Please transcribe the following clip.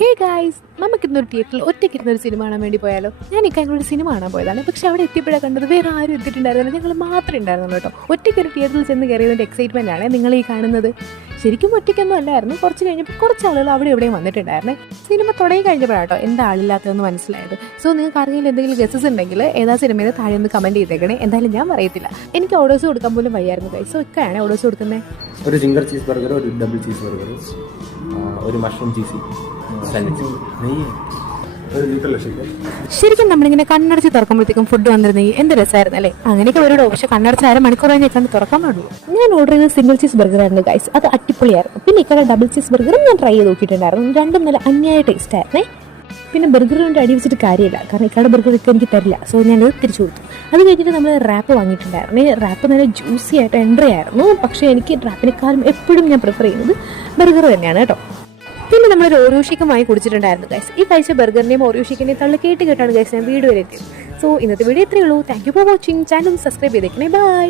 Hey guys, നമുക്കിന്നൊരു തിയേറ്ററിൽ ഒറ്റയ്ക്കിരുന്നൊരു cinema കാണാൻ വേണ്ടി പോയാലോ? ഞാൻ ഇക്കാര്യങ്ങളൊരു സിനിമ കാണാൻ പോയതാണ്. പക്ഷെ അവിടെ എത്തിയപ്പോഴാണ് കണ്ടത് വേറെ ആരും എത്തിയിട്ടുണ്ടായിരുന്നില്ല. ഞങ്ങൾ മാത്രമേ ഉണ്ടായിരുന്നുള്ളൂ കേട്ടോ. ഒറ്റയ്ക്കൊരു തിയേറ്ററിൽ ചെന്ന് കയറിയതിൻ്റെ എക്സൈറ്റ്മെൻ്റ് ആണ് നിങ്ങൾ ഈ കാണുന്നത്. ശരിക്കും ഒറ്റയ്ക്കൊന്നും അല്ലായിരുന്നു. കുറച്ച് കഴിഞ്ഞപ്പോൾ കുറച്ച് ആളുകൾ അവിടെ എവിടെയും വന്നിട്ടുണ്ടായിരുന്നേ. സിനിമ തുടങ്ങി കഴിഞ്ഞപ്പോഴാട്ടോ എന്താ ആളില്ലാത്തതെന്ന് മനസ്സിലായത്. സോ നിങ്ങൾക്ക് ആർക്കെങ്കിലും എന്തെങ്കിലും ഗസസ് ഉണ്ടെങ്കിൽ ഏതാ സിനിമയിൽ താഴെ ഒന്ന് കമൻറ്റ് ചെയ്തേക്കണേ. എന്തായാലും ഞാൻ പറയത്തില്ല. എനിക്ക് ഓർഡേഴ്സ് കൊടുക്കാൻ പോലും വയ്യായിരുന്നു ഗൈസ്. സോ ഒക്കെയാണ് ഓർഡേഴ്സ് കൊടുക്കുന്നത്. ഒരു ജിംഗർ ചീസ് ബർഗർ, ഒരു ഡബിൾ ചീസ് ബർഗർ, ഒരു മഷ്റൂം ചീസി സാൻഡ്വിച്ച്, ഒരു ന്യൂട്രൽ ഷേക്ക്. ശരിക്കും നമ്മളിങ്ങനെ കണ്ണടച്ച് തുറക്കുമ്പോഴത്തേക്കും ഫുഡ് വന്നിരുന്നെങ്കിൽ എന്ത് രസമായിരുന്നു അല്ലേ? അങ്ങനെയൊക്കെ വരും. പക്ഷെ കണ്ണടച്ച് അരമണിക്കൂർ കഴിഞ്ഞ് കണ്ട് തുറക്കാൻ പാടുള്ളൂ. ഞാൻ ഓർഡർ ചെയ്ത സിംഗിൾ ചീസ് ബർഗർ ആയിരുന്നു ഗൈസ്. അത് അടിപൊളിയായിരുന്നു. പിന്നെ ഇക്കാടെ ഡബിൾ ചീസ് ബർഗറും ഞാൻ ട്രൈ ചെയ്ത് നോക്കിയിട്ടുണ്ടായിരുന്നു. രണ്ടും നല്ല അന്യായ ടേസ്റ്റ് ആയിരുന്നേ. പിന്നെ ബർഗറിൻ്റെ അടി വെച്ചിട്ട് കാര്യമില്ല, കാരണം ഇക്കാടെ ബർഗർ ഒക്കെ എനിക്ക് തരില്ല. സോ ഞാനത് തിരിച്ചു കൊടുത്തു. അത് കഴിഞ്ഞിട്ട് നമ്മൾ റാപ്പ് വാങ്ങിയിട്ടുണ്ടായിരുന്നു. റാപ്പ് നല്ല ജ്യൂസി ആയിട്ട് എൻട്രി ആയിരുന്നു. പക്ഷേ എനിക്ക് റാപ്പിനെക്കാളും എപ്പോഴും ഞാൻ പ്രിഫർ ചെയ്യുന്നത് ബർഗർ തന്നെയാണ് കേട്ടോ. പിന്നെ നമ്മളൊരു ഓറിയോ ഷേക്കുമായി കുടിച്ചിട്ടുണ്ടായിരുന്നു ഗൈസ്. ഈ കഴിച്ച ബർഗറിനെയും ഓറിയോ ഷേക്കിനെയും തള്ളി കേട്ടാണ് ഗൈസ് ഞാൻ വീഡിയോ വരെ എത്തിയത്. സോ ഇന്നത്തെ വീഡിയോ ഇത്രയേ ഉള്ളൂ. Thank you for watching. Channel subscribe ചെയ്തേക്കണേ. ബൈ.